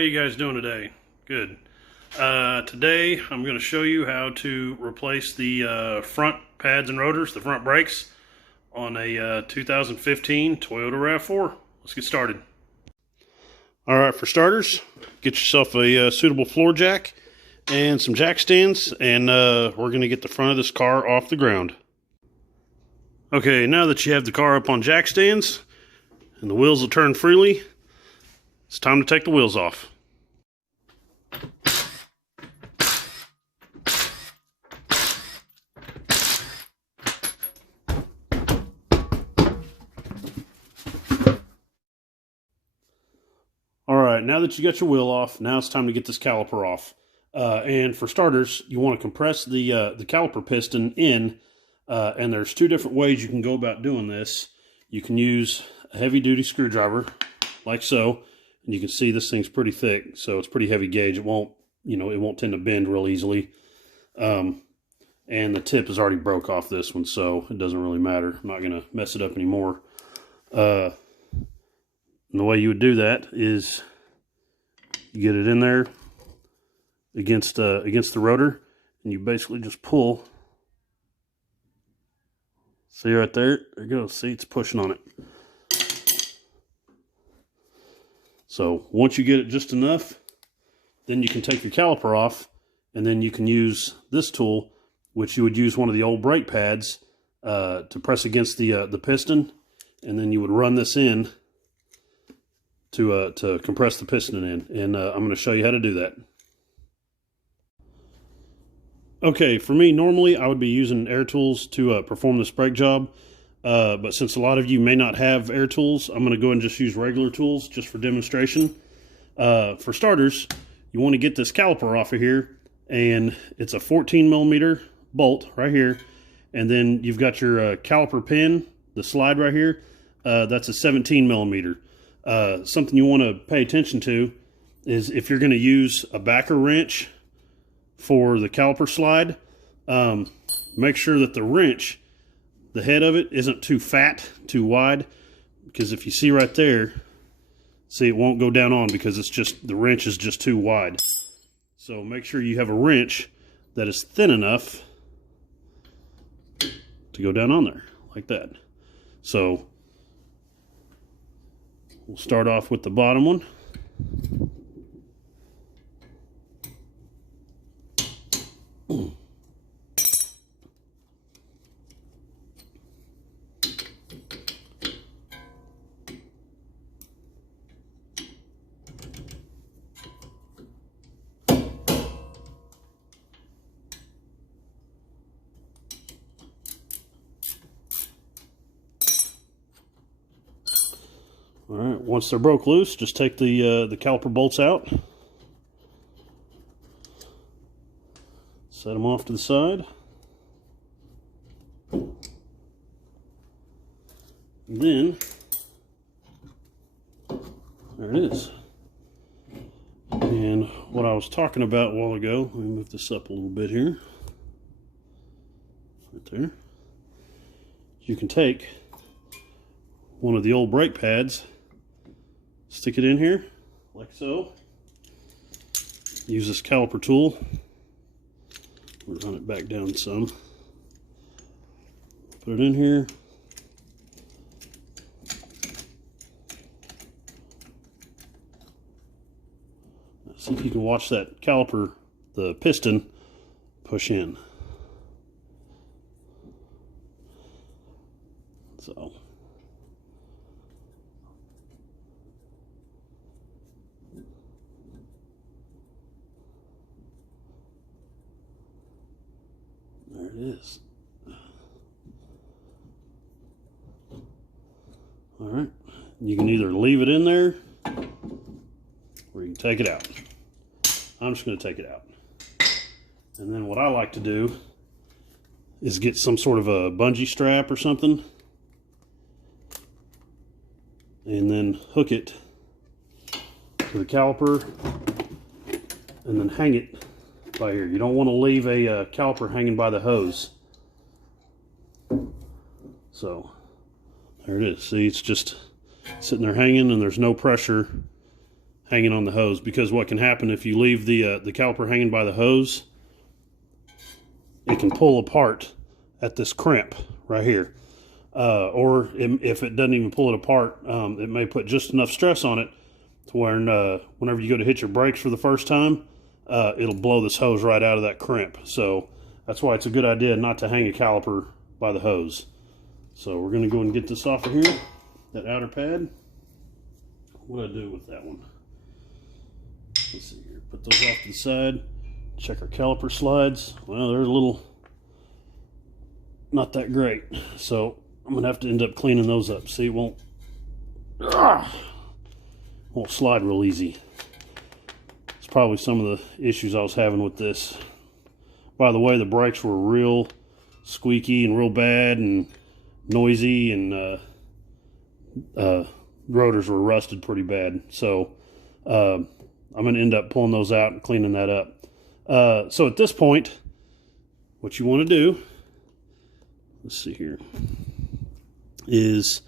you guys doing today? Good. Today I'm going to show you how to replace the front pads and rotors, the front brakes, on a 2015 Toyota Rav4. Let's get started. Alright, for starters, get yourself a suitable floor jack and some jack stands, and we're going to get the front of this car off the ground. Okay, now that you have the car up on jack stands and the wheels will turn freely, it's time to take the wheels off. Alright, now that you got your wheel off, now it's time to get this caliper off. And for starters, you want to compress the caliper piston in, and there's two different ways you can go about doing this. You can use a heavy-duty screwdriver, like so, and you can see this thing's pretty thick, so it's pretty heavy gauge. It won't, it won't tend to bend real easily. And the tip is already broke off this one, so it doesn't really matter. I'm not going to mess it up anymore. And the way you would do that is you get it in there against the rotor, and you basically just pull. See right there? There it goes. See, it's pushing on it. So once you get it just enough, then you can take your caliper off, and then you can use this tool, which you would use one of the old brake pads to press against the piston, and then you would run this in to compress the piston in. And I'm going to show you how to do that. Okay, for me, normally I would be using air tools to perform this brake job. But since a lot of you may not have air tools, I'm going to go ahead and just use regular tools just for demonstration. For starters, you want to get this caliper off of here, and it's a 14mm bolt right here. And then you've got your caliper pin, the slide right here. That's a 17mm. Something you want to pay attention to is if you're going to use a backer wrench for the caliper slide, make sure that the wrench, the head of it, isn't too fat, too wide, because if you see right there, see, it won't go down on because it's just, the wrench is just too wide. So make sure you have a wrench that is thin enough to go down on there, like that. So we'll start off with the bottom one. All right, once they're broke loose, just take the caliper bolts out. Set them off to the side. And then, there it is. And what I was talking about a while ago, let me move this up a little bit here. Right there. You can take one of the old brake pads, stick it in here, like so. Use this caliper tool. We'll run it back down some. Put it in here. See if you can watch that caliper, the piston, push in. So. There it is. All right. You can either leave it in there or you can take it out. I'm just going to take it out. And then what I like to do is get some sort of a bungee strap or something, and then hook it to the caliper and then hang it by here. You don't want to leave a caliper hanging by the hose. So there it is. See, it's just sitting there hanging, and there's no pressure hanging on the hose, because what can happen if you leave the caliper hanging by the hose, it can pull apart at this crimp right here. Or if it doesn't even pull it apart, it may put just enough stress on it to where whenever you go to hit your brakes for the first time, it'll blow this hose right out of that crimp. So that's why it's a good idea not to hang a caliper by the hose. So we're going to go and get this off of here, that outer pad. What do I do with that one? Let's see here. Put those off to the side. Check our caliper slides. Well, they're a little not that great. So I'm going to have to end up cleaning those up. See, it won't slide real easy. It's probably some of the issues I was having with this. By the way, the brakes were real squeaky and real bad and noisy, and rotors were rusted pretty bad. So I'm going to end up pulling those out and cleaning that up. So at this point, what you want to do, let's see here, is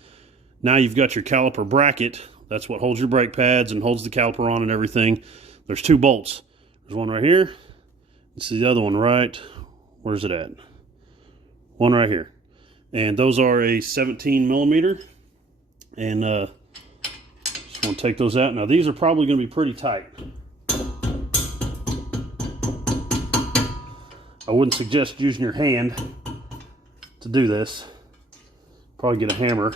now you've got your caliper bracket. That's what holds your brake pads and holds the caliper on and everything. There's two bolts. There's one right here. This is the other one right. Where's it at? One right here. And those are a 17 millimeter. And just want to take those out. Now these are probably going to be pretty tight. I wouldn't suggest using your hand to do this. Probably get a hammer.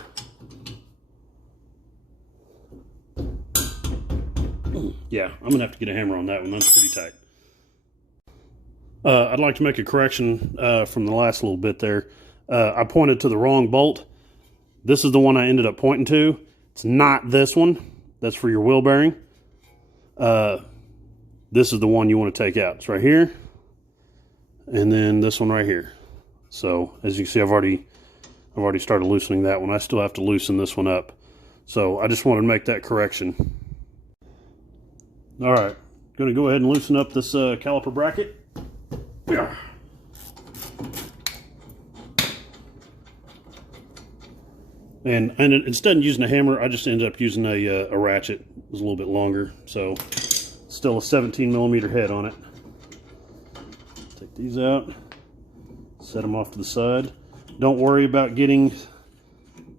Yeah, I'm gonna have to get a hammer on that one. That's pretty tight. I'd like to make a correction from the last little bit there. I pointed to the wrong bolt. This is the one I ended up pointing to. It's not this one. That's for your wheel bearing. This is the one you want to take out. It's right here. And then this one right here. So as you can see, I've already started loosening that one. I still have to loosen this one up. So I just wanted to make that correction. All right, going to go ahead and loosen up this caliper bracket. Yeah. And instead of using a hammer, I just ended up using a ratchet. It was a little bit longer, so still a 17 millimeter head on it. Take these out, set them off to the side. Don't worry about getting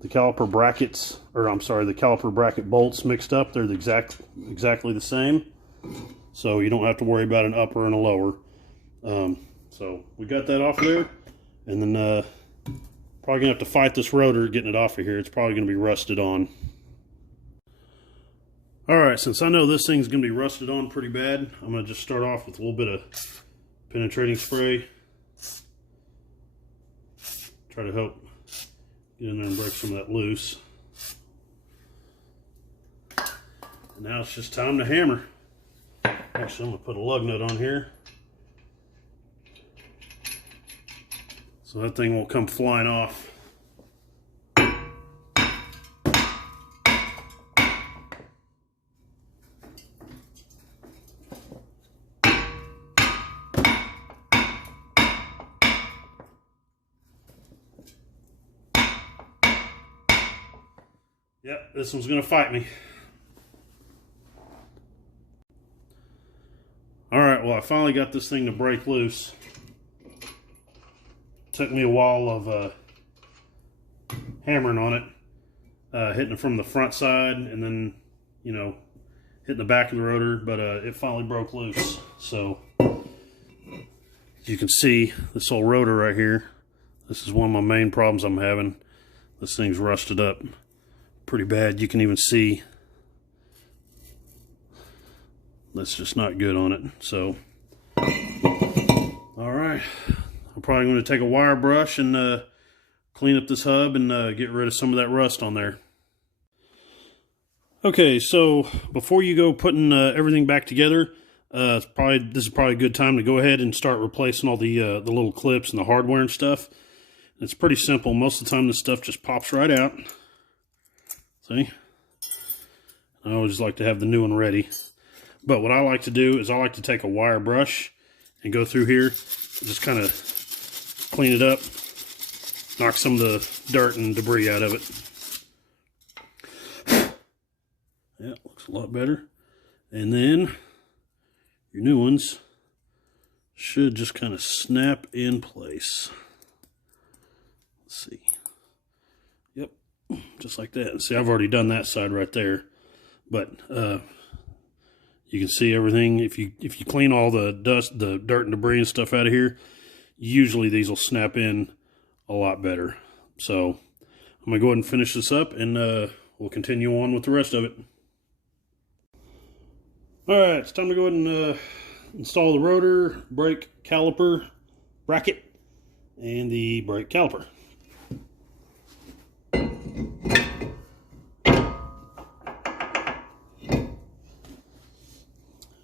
the caliper brackets, or I'm sorry, the caliper bracket bolts mixed up. They're exactly the same, so you don't have to worry about an upper and a lower. So we got that off there, and then probably gonna have to fight this rotor getting it off of here. It's probably gonna be rusted on. All right, since I know this thing's gonna be rusted on pretty bad, I'm gonna just start off with a little bit of penetrating spray. Try to help get in there and break some of that loose. And now it's just time to hammer. Actually, I'm gonna put a lug nut on here so that thing won't come flying off. Yep, this one's gonna fight me. All right, well, I finally got this thing to break loose. Took me a while of hammering on it, hitting it from the front side, and then, you know, hitting the back of the rotor, but it finally broke loose. So you can see this old rotor right here. This is one of my main problems I'm having. This thing's rusted up pretty bad. You can even see that's just not good on it. So all right, I'm probably going to take a wire brush and clean up this hub and get rid of some of that rust on there. Okay, so before you go putting everything back together, this is probably a good time to go ahead and start replacing all the little clips and the hardware and stuff. It's pretty simple. Most of the time this stuff just pops right out. See? I always like to have the new one ready. But what I like to do is I like to take a wire brush and go through here, just kind of clean it up, knock some of the dirt and debris out of it. Yeah, looks a lot better. And then your new ones should just kind of snap in place. Let's see. Yep, just like that. See, I've already done that side right there, but you can see everything. If you clean all the dust, the dirt and debris and stuff out of here, usually these will snap in a lot better. So I'm gonna go ahead and finish this up, and we'll continue on with the rest of it. All right, it's time to go ahead and install the rotor, brake caliper bracket, and the brake caliper.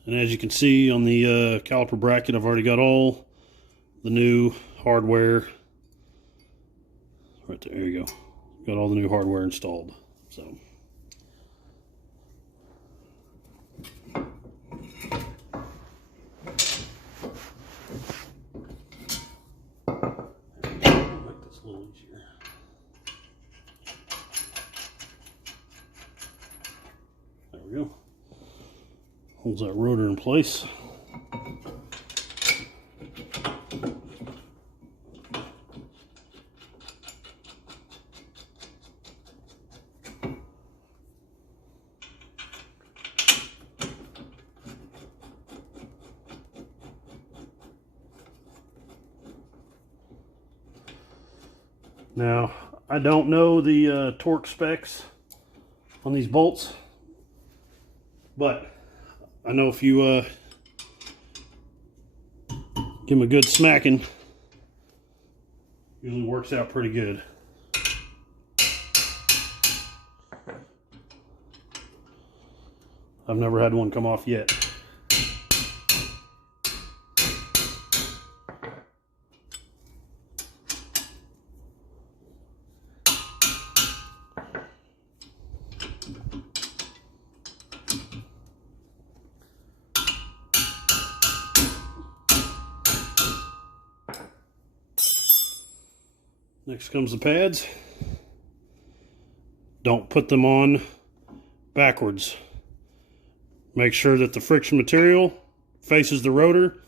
And as you can see on the caliper bracket, I've already got all the new hardware. Right there you go. Got all the new hardware installed. So. Make this a little easier. There we go. Holds that rotor in place. Now, I don't know the torque specs on these bolts, but I know if you give them a good smacking, usually works out pretty good. I've never had one come off yet. Next comes the pads. Don't put them on backwards. Make sure that the friction material faces the rotor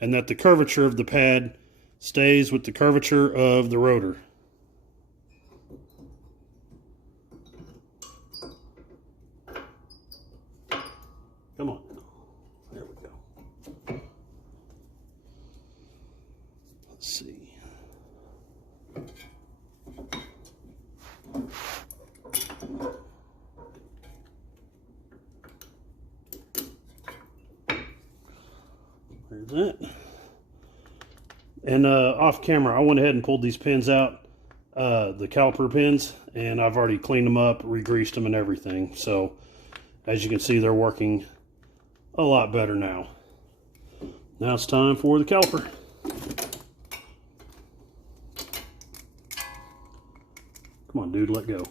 and that the curvature of the pad stays with the curvature of the rotor. Come on. There we go. Let's see. There's that. And off camera, I went ahead and pulled these pins out, the caliper pins, and I've already cleaned them up, re-greased them and everything. So as you can see, they're working a lot better now. Now it's time for the caliper. Come on, dude, let go.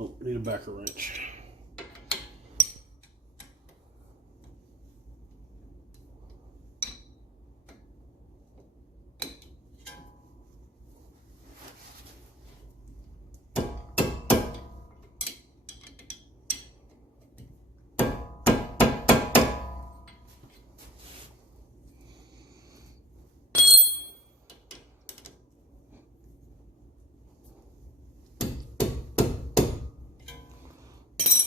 Oh, need a backer wrench.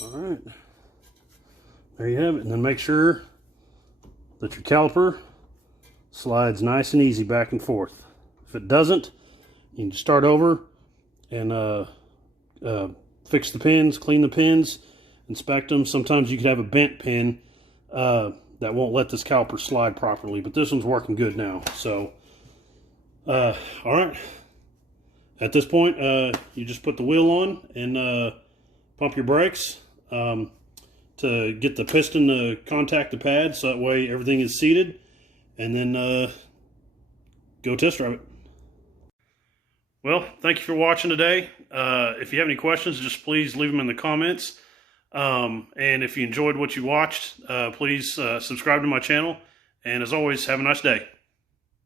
All right, there you have it. And then make sure that your caliper slides nice and easy back and forth. If it doesn't, you can start over and fix the pins, clean the pins, inspect them. Sometimes you could have a bent pin that won't let this caliper slide properly, but this one's working good now. So, all right. At this point, you just put the wheel on and pump your brakes. to get the piston to contact the pad, so that way everything is seated, and then go test drive it. Well, thank you for watching today. If you have any questions, just please leave them in the comments. And if you enjoyed what you watched, please subscribe to my channel. And as always, have a nice day.